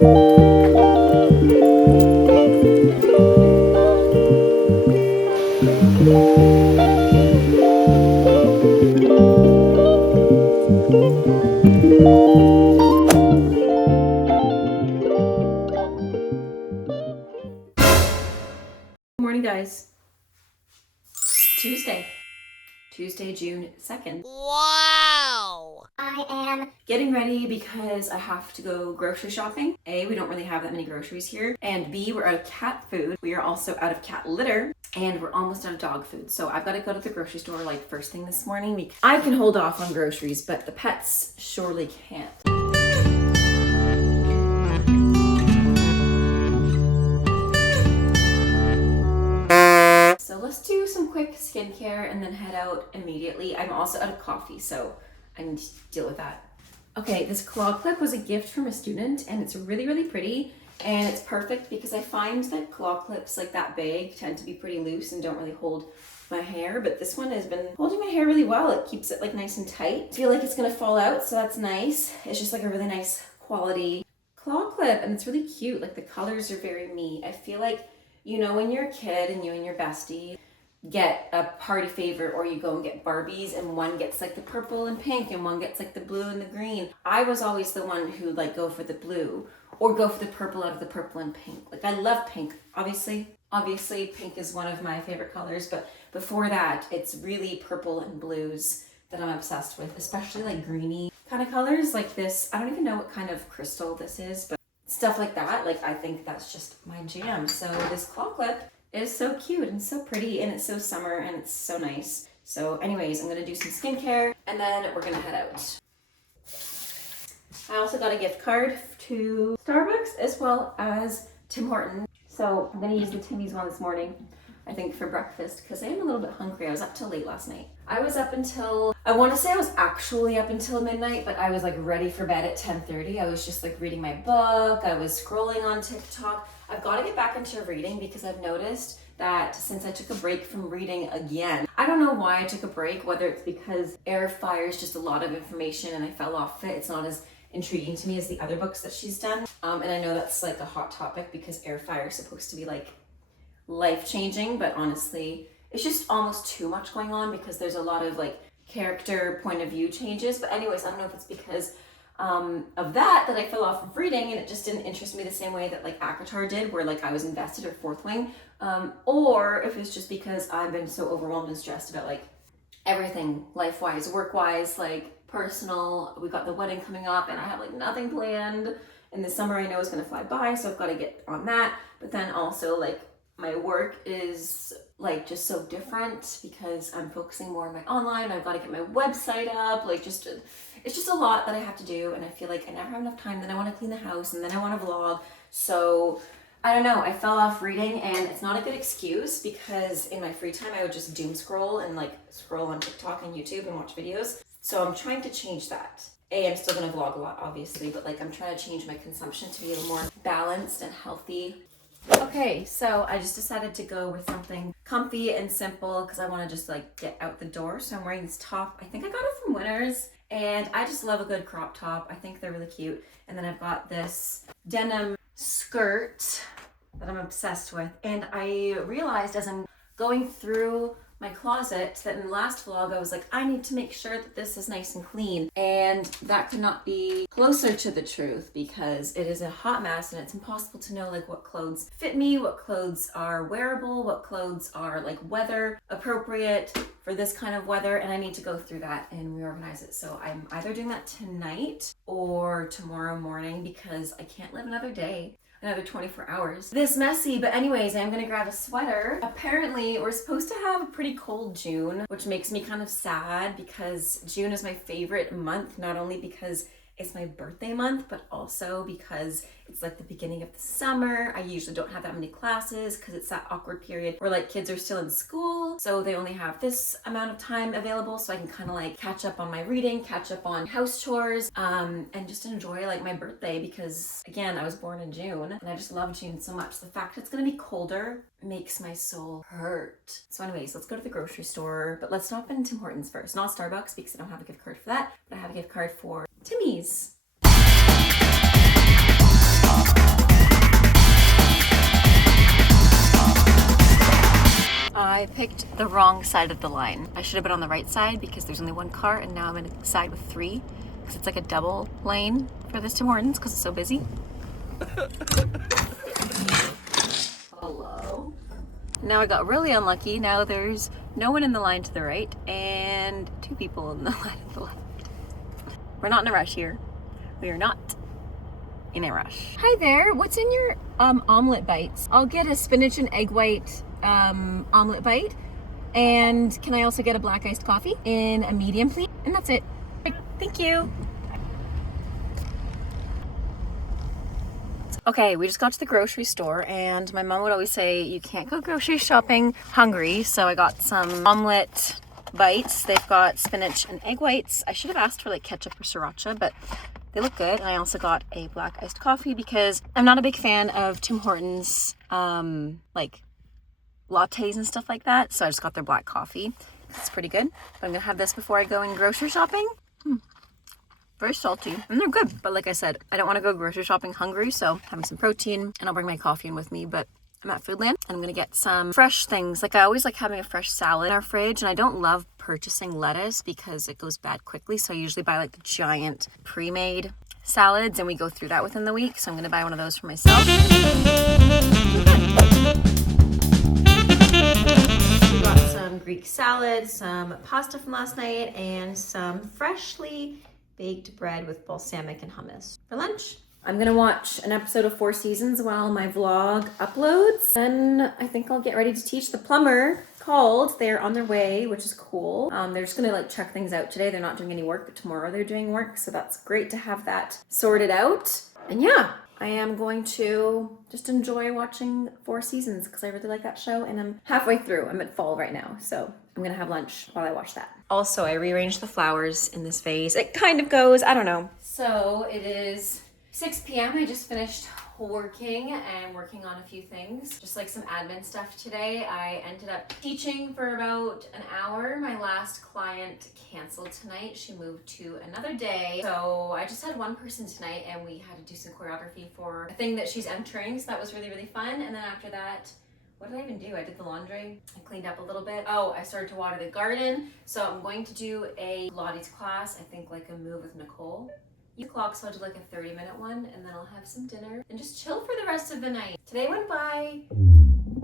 Morning, guys. Tuesday, June 2nd. Wow! I am getting ready because I have to go grocery shopping. A, we don't really have that many groceries here. And B, we're out of cat food. We are also out of cat litter. And we're almost out of dog food. So I've got to go to the grocery store like first thing this morning because I can hold off on groceries, but the pets surely can't. So let's do some quick skincare and then head out immediately. I'm also out of coffee, so I need to deal with that. Okay, this claw clip was a gift from a student and it's really, really pretty. And it's perfect because I find that claw clips like that big tend to be pretty loose and don't really hold my hair, but this one has been holding my hair really well. It keeps it like nice and tight. I feel like it's gonna fall out, so that's nice. It's just like a really nice quality claw clip and it's really cute. Like the colors are very me. I feel like, you know, when you're a kid and you and your bestie get a party favor or you go and get Barbies and one gets like the purple and pink and one gets like the blue and the green. I was always the one who like go for the blue or go for the purple out of the purple and pink. Like I love pink, obviously pink is one of my favorite colors, but before that it's really purple and blues that I'm obsessed with, especially like greeny kind of colors like this. I don't even know what kind of crystal this is, but stuff like that, like I think that's just my jam. So this claw clip is so cute and so pretty and it's so summer and it's so nice. So anyways, I'm gonna do some skincare and then we're gonna head out. I also got a gift card to Starbucks as well as Tim Hortons. So I'm gonna use the Timmy's one this morning, I think for breakfast because I am a little bit hungry. I was up till late last night. I was up until, I want to say I was actually up until midnight, but I was like ready for bed at 10:30. I was just like reading my book. I was scrolling on TikTok. I've got to get back into reading because I've noticed that since I took a break from reading again, I don't know why I took a break, whether it's because air fires just a lot of information and I fell off it. It's not as intriguing to me as the other books that she's done. And I know that's like a hot topic because air fire is supposed to be like life-changing, but honestly, it's just almost too much going on because there's a lot of like character point of view changes. But anyways, I don't know if it's because of that I fell off of reading and it just didn't interest me the same way that like ACOTAR did, where like I was invested, or Fourth Wing, or if it's just because I've been so overwhelmed and stressed about like everything life-wise, work-wise, like personal. We got the wedding coming up and I have like nothing planned in the summer. I know it's gonna fly by, so I've got to get on that. But then also like my work is like just so different because I'm focusing more on my online. I've got to get my website up, like it's just a lot that I have to do, and I feel like I never have enough time. Then I want to clean the house and then I want to vlog. So I don't know, I fell off reading and it's not a good excuse because in my free time I would just doom scroll and like scroll on TikTok and YouTube and watch videos. So I'm trying to change that. I'm still gonna vlog a lot obviously, but like I'm trying to change my consumption to be a little more balanced and healthy. Okay, so I just decided to go with something comfy and simple because I want to just like get out the door. So I'm wearing this top. I think I got it from Winners and I just love a good crop top. I think they're really cute. And then I've got this denim skirt that I'm obsessed with. And I realized as I'm going through my closet that in the last vlog I was like, I need to make sure that this is nice and clean, and that could not be closer to the truth because it is a hot mess and it's impossible to know like what clothes fit me, what clothes are wearable, what clothes are like weather appropriate for this kind of weather, and I need to go through that and reorganize it. So I'm either doing that tonight or tomorrow morning because I can't live another day, another 24 hours this messy. But anyways, I'm gonna grab a sweater. Apparently we're supposed to have a pretty cold June, which makes me kind of sad because June is my favorite month, not only because it's my birthday month, but also because it's like the beginning of the summer. I usually don't have that many classes because it's that awkward period where like kids are still in school, so they only have this amount of time available, so I can kind of like catch up on my reading, catch up on house chores, and just enjoy like my birthday because again, I was born in June and I just love June so much. The fact that it's gonna be colder makes my soul hurt. So anyways, let's go to the grocery store, but let's stop in Tim Hortons first. Not Starbucks because I don't have a gift card for that, but I have a gift card for Timmy's. picked the wrong side of the line. I should have been on the right side because there's only one car, and now I'm in a side with three because it's like a double lane for this Tim Hortons because it's so busy. Hello. Now I got really unlucky. Now there's no one in the line to the right and two people in the line to the left. We're not in a rush here. We are not in a rush. Hi there. What's in your omelet bites? I'll get a spinach and egg white omelet bite. And can I also get a black iced coffee in a medium, please? And that's it. Thank you. Okay, we just got to the grocery store, and my mom would always say you can't go grocery shopping hungry, so I got some omelet bites. They've got spinach and egg whites. I should have asked for like ketchup or sriracha, but they look good. And I also got a black iced coffee because I'm not a big fan of Tim Hortons like lattes and stuff like that, so I just got their black coffee. It's pretty good, but I'm gonna have this before I go in grocery shopping. Very salty, and they're good, but like I said, I don't want to go grocery shopping hungry, so having some protein, and I'll bring my coffee in with me. But I'm at Foodland, and I'm gonna get some fresh things. Like I always like having a fresh salad in our fridge, and I don't love purchasing lettuce because it goes bad quickly, so I usually buy like the giant pre-made salads, and we go through that within the week, so I'm gonna buy one of those for myself. We got some Greek salad, some pasta from last night, and some freshly baked bread with balsamic and hummus for lunch. I'm gonna watch an episode of Four Seasons while my vlog uploads. Then I think I'll get ready to teach. The plumber called. They're on their way, which is cool. They're just gonna like check things out today. They're not doing any work, but tomorrow they're doing work. So that's great to have that sorted out. And yeah, I am going to just enjoy watching Four Seasons because I really like that show, and I'm halfway through. I'm at fall right now, so I'm gonna have lunch while I watch that. Also, I rearranged the flowers in this vase. It kind of goes, I don't know. So it is 6 p.m. I just finished working on a few things, just like some admin stuff today. I ended up teaching for about an hour. My last client canceled tonight. She moved to another day. So I just had one person tonight, and we had to do some choreography for a thing that she's entering. So that was really, really fun. And then after that, what did I even do? I did the laundry. I cleaned up a little bit. Oh, I started to water the garden. So I'm going to do a Pilates class. I think like a move with Nicole. The clock, so I'll do like a 30-minute one, and then I'll have some dinner and just chill for the rest of the night. Today went by.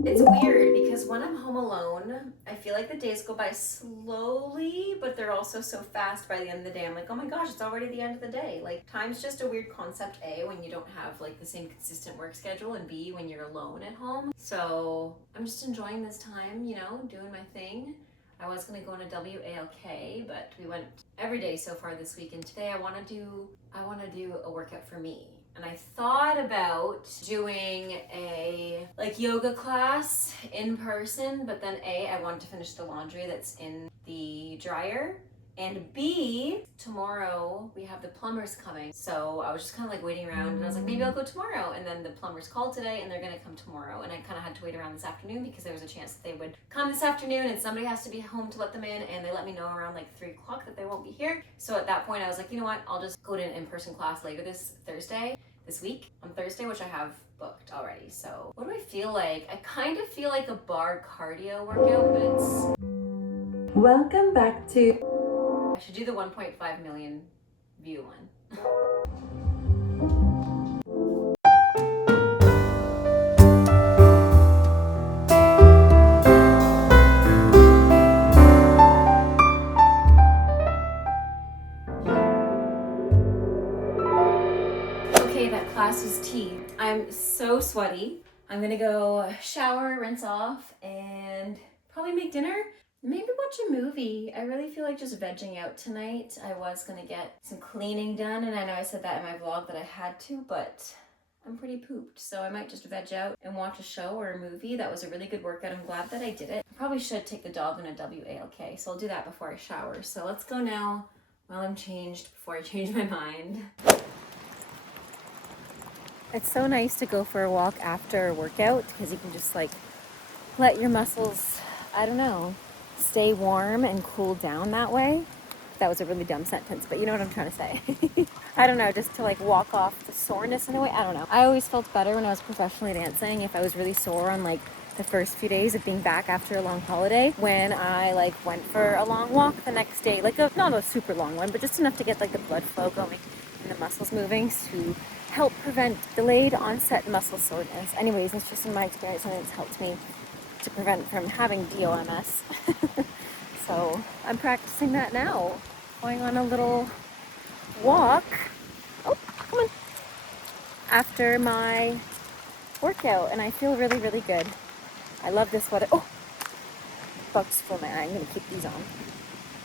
It's weird because when I'm home alone, I feel like the days go by slowly, but they're also so fast by the end of the day. I'm like, oh my gosh, it's already the end of the day. Like, time's just a weird concept, A, when you don't have like the same consistent work schedule, and B, when you're alone at home. So I'm just enjoying this time, you know, doing my thing. I was going to go on a WALK, but we went every day so far this week, and today I want to do a workout for me. And I thought about doing a like yoga class in person, but then A, I wanted to finish the laundry that's in the dryer, and B, tomorrow we have the plumbers coming. So I was just kind of like waiting around, and I was like, maybe I'll go tomorrow. And then the plumbers called today, and they're gonna come tomorrow. And I kind of had to wait around this afternoon because there was a chance that they would come this afternoon, and somebody has to be home to let them in. And they let me know around like 3 o'clock that they won't be here. So at that point I was like, you know what? I'll just go to an in-person class later this week on Thursday, which I have booked already. So what do I feel like? I kind of feel like a bar cardio workout, but it's... Welcome back to... I should do the 1.5 million view one. Okay, that class was tea. I'm so sweaty. I'm gonna go shower, rinse off, and probably make dinner. Maybe watch a movie. I really feel like just vegging out tonight. I was gonna get some cleaning done, and I know I said that in my vlog that I had to, but I'm pretty pooped. So I might just veg out and watch a show or a movie. That was a really good workout. I'm glad that I did it. I probably should take the dog on a WALK, so I'll do that before I shower. So let's go now while I'm changed before I change my mind. It's so nice to go for a walk after a workout because you can just like let your muscles, I don't know, stay warm and cool down that way. That was a really dumb sentence, but you know what I'm trying to say. I don't know, just to like walk off the soreness in a way. I don't know. I always felt better when I was professionally dancing if I was really sore on like the first few days of being back after a long holiday when I like went for a long walk the next day, like not a super long one, but just enough to get like the blood flow going and the muscles moving to help prevent delayed onset muscle soreness. Anyways, it's just in my experience something that's helped me to prevent from having DOMS. So I'm practicing that now, going on a little walk. Oh, come on. After my workout, and I feel really, really good. I love this weather. Oh, bugs for my eye. I'm gonna keep these on.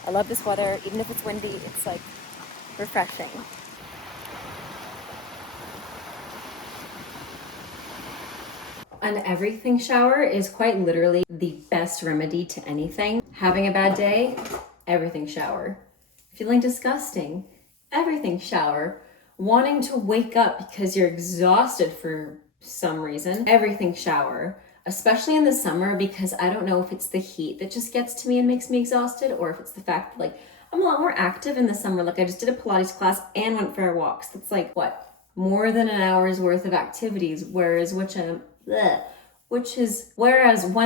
I love this weather, even if it's windy. It's like refreshing. An everything shower is quite literally the best remedy to anything. Having a bad day, everything shower. Feeling disgusting, everything shower. Wanting to wake up because you're exhausted for some reason, everything shower. Especially in the summer, because I don't know if it's the heat that just gets to me and makes me exhausted, or if it's the fact that like I'm a lot more active in the summer. Like I just did a Pilates class and went for walks. That's like what? More than an hour's worth of activities. Whereas when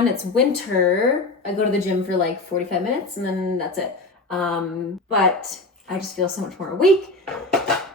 it's winter, I go to the gym for like 45 minutes and then that's it. But I just feel so much more awake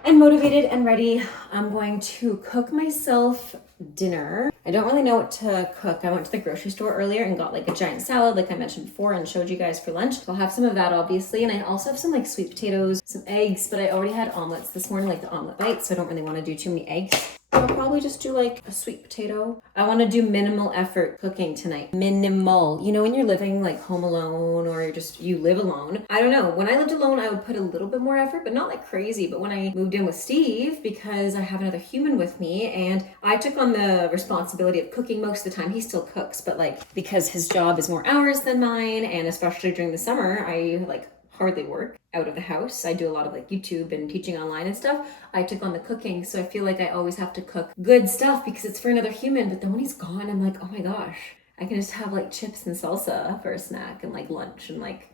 and motivated and ready. I'm going to cook myself dinner. I don't really know what to cook. I went to the grocery store earlier and got like a giant salad like I mentioned before and showed you guys for lunch. So I'll have some of that obviously, and I also have some like sweet potatoes, some eggs, but I already had omelets this morning, like the omelet bites, so I don't really want to do too many eggs. I'll probably just do like a sweet potato. I want to do minimal effort cooking tonight. Minimal. You know, when you're living like home alone or you live alone. I don't know. When I lived alone, I would put a little bit more effort, but not like crazy. But when I moved in with Steve, because I have another human with me and I took on the responsibility of cooking most of the time. He still cooks, but like because his job is more hours than mine, and especially during the summer, I like hardly work out of the house. I do a lot of like YouTube and teaching online and stuff. I took on the cooking, so I feel like I always have to cook good stuff because it's for another human. But then when he's gone, I'm like, oh my gosh, I can just have like chips and salsa for a snack and like lunch and like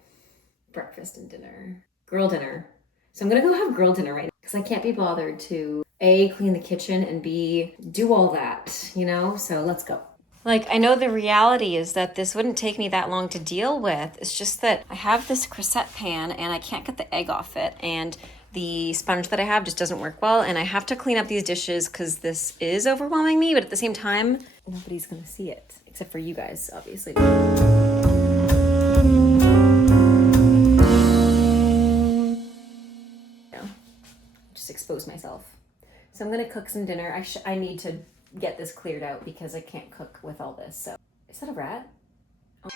breakfast and dinner. Girl dinner. So I'm gonna go have girl dinner right now because I can't be bothered to A, clean the kitchen, and B, do all that, you know? So let's go. Like, I know the reality is that this wouldn't take me that long to deal with. It's just that I have this crusette pan and I can't get the egg off it. And the sponge that I have just doesn't work well. And I have to clean up these dishes because this is overwhelming me. But at the same time, nobody's going to see it. Except for you guys, obviously. Just expose myself. So I'm going to cook some dinner. I need to get this cleared out because I can't cook with all this. So is that a rat? Oh.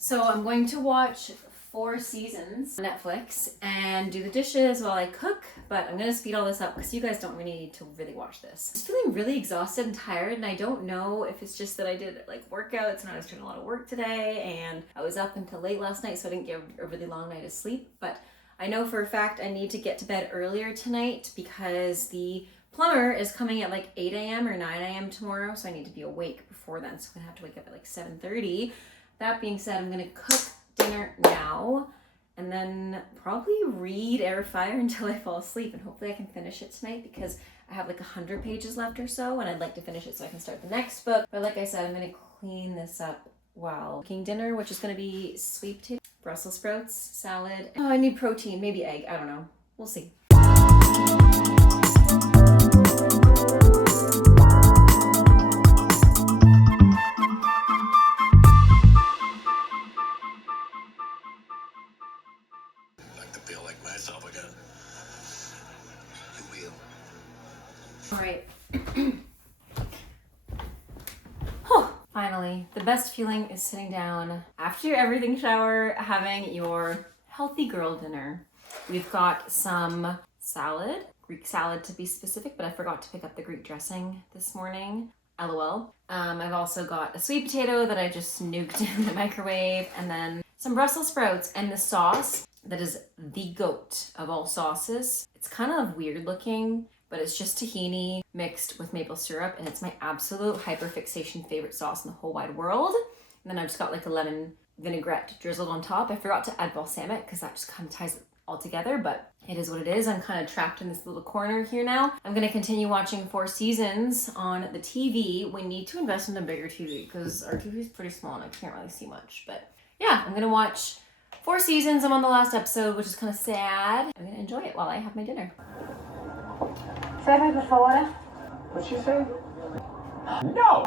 So I'm going to watch 4 seasons on Netflix and do the dishes while I cook, but I'm gonna speed all this up because you guys don't really need to really watch this. I'm just feeling really exhausted and tired, and I don't know if it's just that I did like workouts and I was doing a lot of work today and I was up until late last night, so I didn't get a really long night of sleep. But I know for a fact I need to get to bed earlier tonight because the plumber is coming at like 8 a.m. or 9 a.m. tomorrow, so I need to be awake before then. So I'm gonna have to wake up at like 7:30. That being said, I'm gonna cook dinner now and then probably read Air Fire until I fall asleep, and hopefully I can finish it tonight because I have like 100 pages left or so, and I'd like to finish it so I can start the next book. But like I said, I'm gonna clean this up while cooking dinner, which is gonna be sweet potato, Brussels sprouts, salad. Oh, I need protein, maybe egg, I don't know. We'll see. All right. Finally, the best feeling is sitting down after your everything shower, having your healthy girl dinner. We've got some salad, Greek salad to be specific, but I forgot to pick up the Greek dressing this morning. LOL. I've also got a sweet potato that I just nuked in the microwave, and then some Brussels sprouts and the sauce that is the goat of all sauces. It's kind of weird looking, but it's just tahini mixed with maple syrup, and it's my absolute hyperfixation favorite sauce in the whole wide world. And then I've just got like a lemon vinaigrette drizzled on top. I forgot to add balsamic because that just kind of ties altogether, but it is what it is. I'm kind of trapped in this little corner here now. I'm going to continue watching 4 seasons on the TV. We need to invest in a bigger TV because our TV is pretty small and I can't really see much. But yeah, I'm going to watch 4 seasons. I'm on the last episode, which is kind of sad. I'm going to enjoy it while I have my dinner. Serve per favore? What'd she say? No!